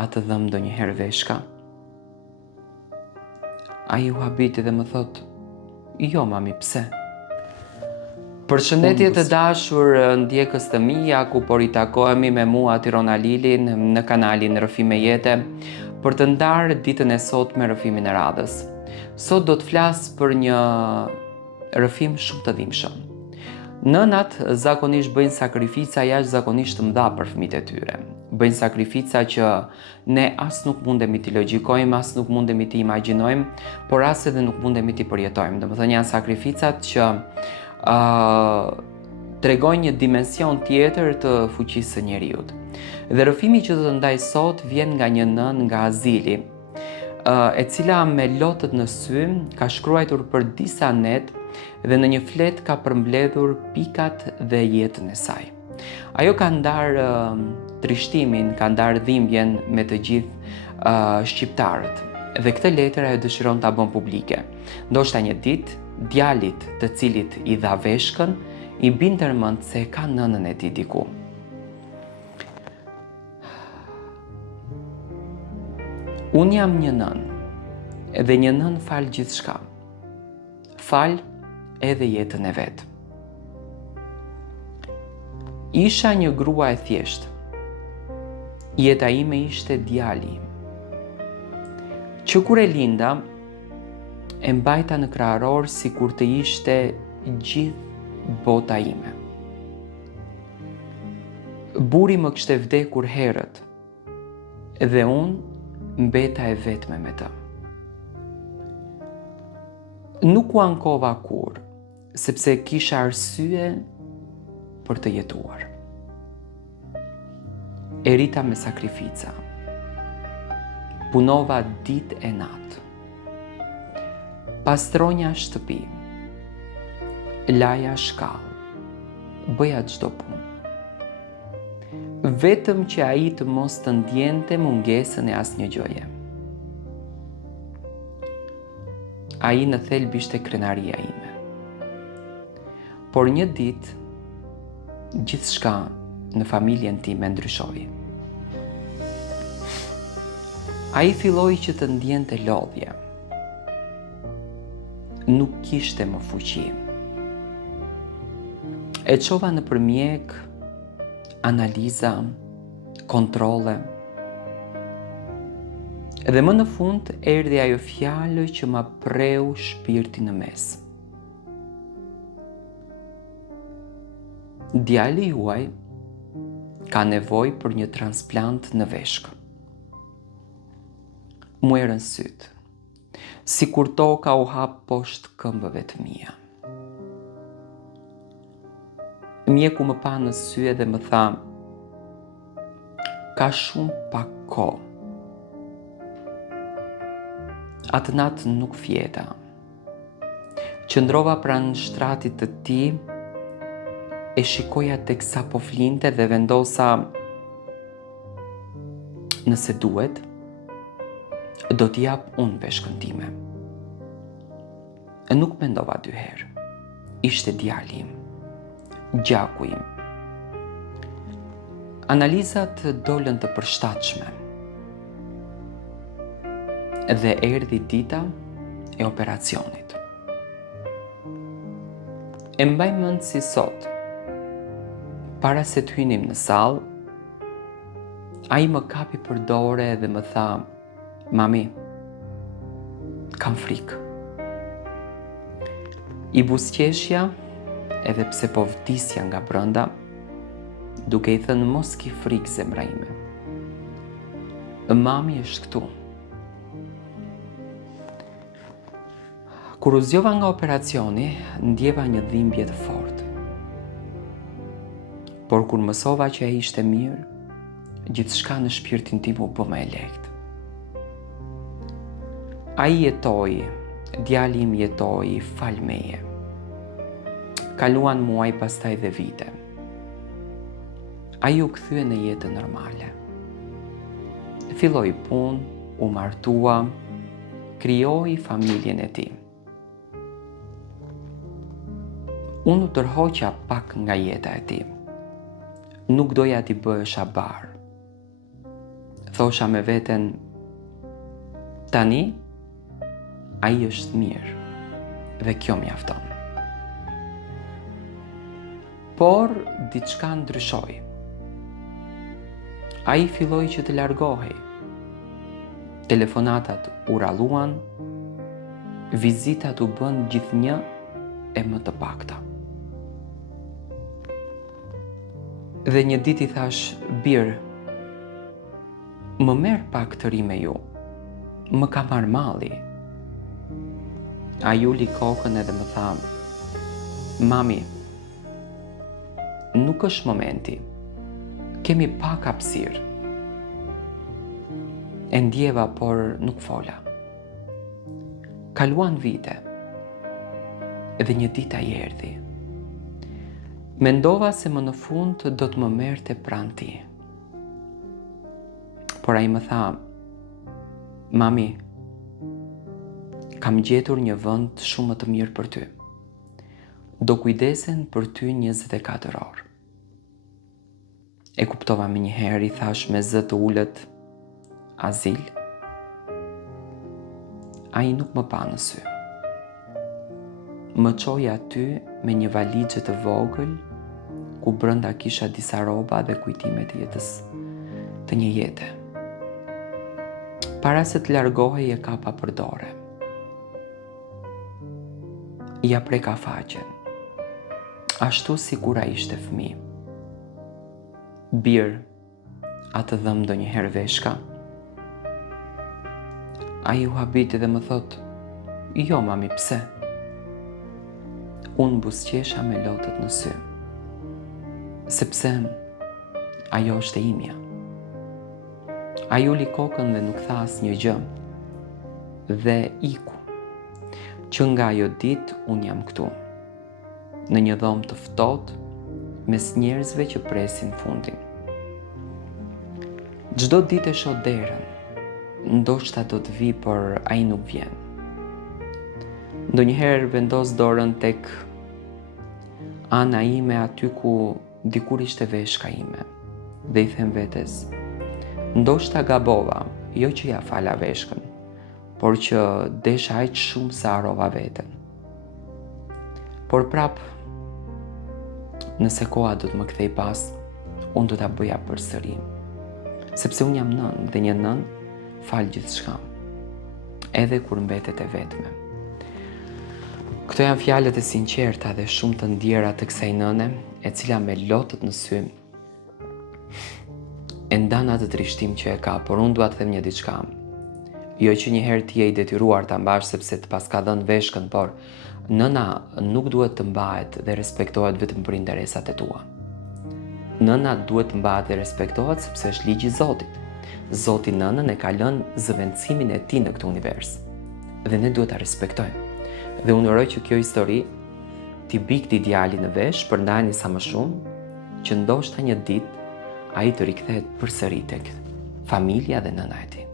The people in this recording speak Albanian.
a të dhëm ndonjëherë veshka? Ai u habiti dhe më thot, jo mami, pse? Përshëndetje të dashur ndjekës të mia, ku po ritakohemi me mua Tirona Lilin në kanalin Rrëfime Jete për të ndarë ditën e sotme rrëfimin e radhës. Sot do të flas për një rrëfim shumë të dhimbshëm. Nënat zakonisht bëjnë sakrifica jashtëzakonisht të mëdha për fëmijët e tyre. Bëjnë sakrifica që ne as nuk mundemi t'i logjikojmë, as nuk mundemi t'i imagjinojmë, por as edhe nuk mundemi t'i përjetojmë. Domethënë janë sakrificat që tregojnë një dimension tjetër të fuqisë së njeriut. Dhe rrëfimi që do të ndaj sot vjen nga një nën nga Azili, e cila me lotët në sy ka shkruar për disa net dhe në një flet ka përmbledhur pikat dhe jetën e saj. Ajo ka ndarë trishtimin, ka ndarë dhimbjen me të gjithë shqiptarët. Dhe këtë letër ajo dëshiron ta bën publike. Ndoshta një ditë djalit të cilit i dha veshkën i bin tërmend se ka nënën e tij diku. Unë jam një nën, dhe një nën fal gjithçka. Fal edhe jetën e vet. Isha një grua e thjeshtë. Jeta ime ishte djali im. Që kur e linda, e mbajta në krahëror si kur të ishte gjithë bota ime. Buri më kishte vdekur herët dhe unë mbeta e vetme me të. Nuk u ankova kur, sepse kisha arsye për të jetuar. E rita me sakrifica. Punova ditë e natë. Pastronja shtëpi, laja shkallë, bëja çdo punë. Vetëm që ai të mos të ndjente mungesën e asnjë gjëje. Ai në thelb ishte krenaria ime. Por një ditë, gjithçka në familjen time ndryshoi. Ai filloi që të ndjente lodhje. Nuk kishte më fuqi. E çova në përmjek, analiza, kontrole. Dhe më në fund erdhi ajo fjalë që ma preu shpirtin në mes. Djali juaj ka nevojë për një transplant në veshkë. Mu erën sytë, si kur toka u hap poshtë këmbëve të mia. Mjeku më pa në sy dhe më tha, ka shumë pak kohë. Atë natë nuk fjeta. Qëndrova pranë shtratit të tij, e shikoja teksa po flinte dhe vendosa, nëse duhet, do t'i jap unë veshkën time. Nuk mendova dy herë. Ishte djali im, gjaku im. Analizat dolën të përshtatshme. Dhe erdhi dita e operacionit. E mbaj mend si sot, para se të hynim në sallë, ai më kapi për dorë dhe më tha, mami, kam frikë. I busqeshja, edhe pse po vdisja nga brenda, duke i thënë mos ki frikë zemra ime. Mami është këtu. Kur u zgjova nga operacioni, ndjeva një dhimbje të fortë. Por kur mësova që ai ishte mirë, gjithçka në shpirtin tim u bë më e lehtë. Ai jetoi, djali im jetoi fal meje. Kaluan muaj pastaj dhe vite. Ai u kthye në jetën normale. Filloi punë, u martua, krijoi familjen e tij. Unë u tërhoqa pak nga jeta e tij. Nuk doja t'i bëhesha barë. thosha me veten, tani, ai është mirë dhe kjo mjafton. Por, diçka ndryshoi. Ai filloi që të largohej. Telefonatat u ralluan, vizitat u bën gjithnjë e më të pakta. Dhe një ditë i thash, birë, më merr pak të ri me ju, më ka marr malli. Ai uli kokën edhe më tha, mami, nuk është momenti, kemi pak hapësirë. E ndjeva, por nuk fola. Kaluan vite, edhe një ditë ai erdhi. Mendova se më në fund do të më merrte pranë tij. Por ai më tha, mami, kam gjetur një vend shumë më të mirë për ty. Do kujdesen për ty 24 orë. E kuptova me një herë, i thash me zë të ullët, azil. Ai nuk më pa në sy. Më çoi aty me një valixhe të vogël, ku brenda kisha disa rroba dhe kujtime të jetës, të një jete. Para se të largohej e kapa për dorë. Ja preka faqen, ashtu si kur ai ishte fëmijë. Birë, a të dhëm ndonjëherë veshka? Ai u habiti dhe më thot, jo mami, pse? Unë buzëqesha me lotët në sy, sepse ajo është e imja. Ai uli kokën dhe nuk tha asnjë gjë, dhe iku, që nga ajo ditë unë jam këtu, në një dhomë të ftohtë, mes njerëzve që presin fundin. Çdo ditë e shoh derën, ndoshta do të vi, por ai nuk vjen. Ndonjëherë vendos dorën tek ana ime, aty ku dikur ishte veshka ime, dhe i them vetes, ndoshta gabova, jo që ja fala veshkën, por që desha aq shumë se harrova veten. Por prap, nëse koha do të më kthej pas, unë do ta bëja përsëri. Sepse unë jam nën dhe një nën fal gjithçka, edhe kur mbetet e vetme. Këto janë fjalët e sinqerta dhe shumë të ndjera të kësaj nëne, e cila me lotët në sy e ndan atë trishtim që e ka, por unë dua të them një diçka. Jo që një herë ti je i detyruar ta mbash sepse të paska dhënë veshkën, por nëna nuk duhet të mbahet dhe respektohet vetëm për interesat e tua. Nëna duhet të mbahet dhe respektohet sepse është ligji i Zotit. Zoti nënën e ka lënë zëvendësimin e tij në këtë univers. Dhe ne duhet ta respektojmë. Dhe unë uroj që kjo histori t'i bikti djalin në vesh, përndajeni sa më shumë, që ndoshta një ditë ai të rikthehet përsëri tek familja dhe nëna e tij.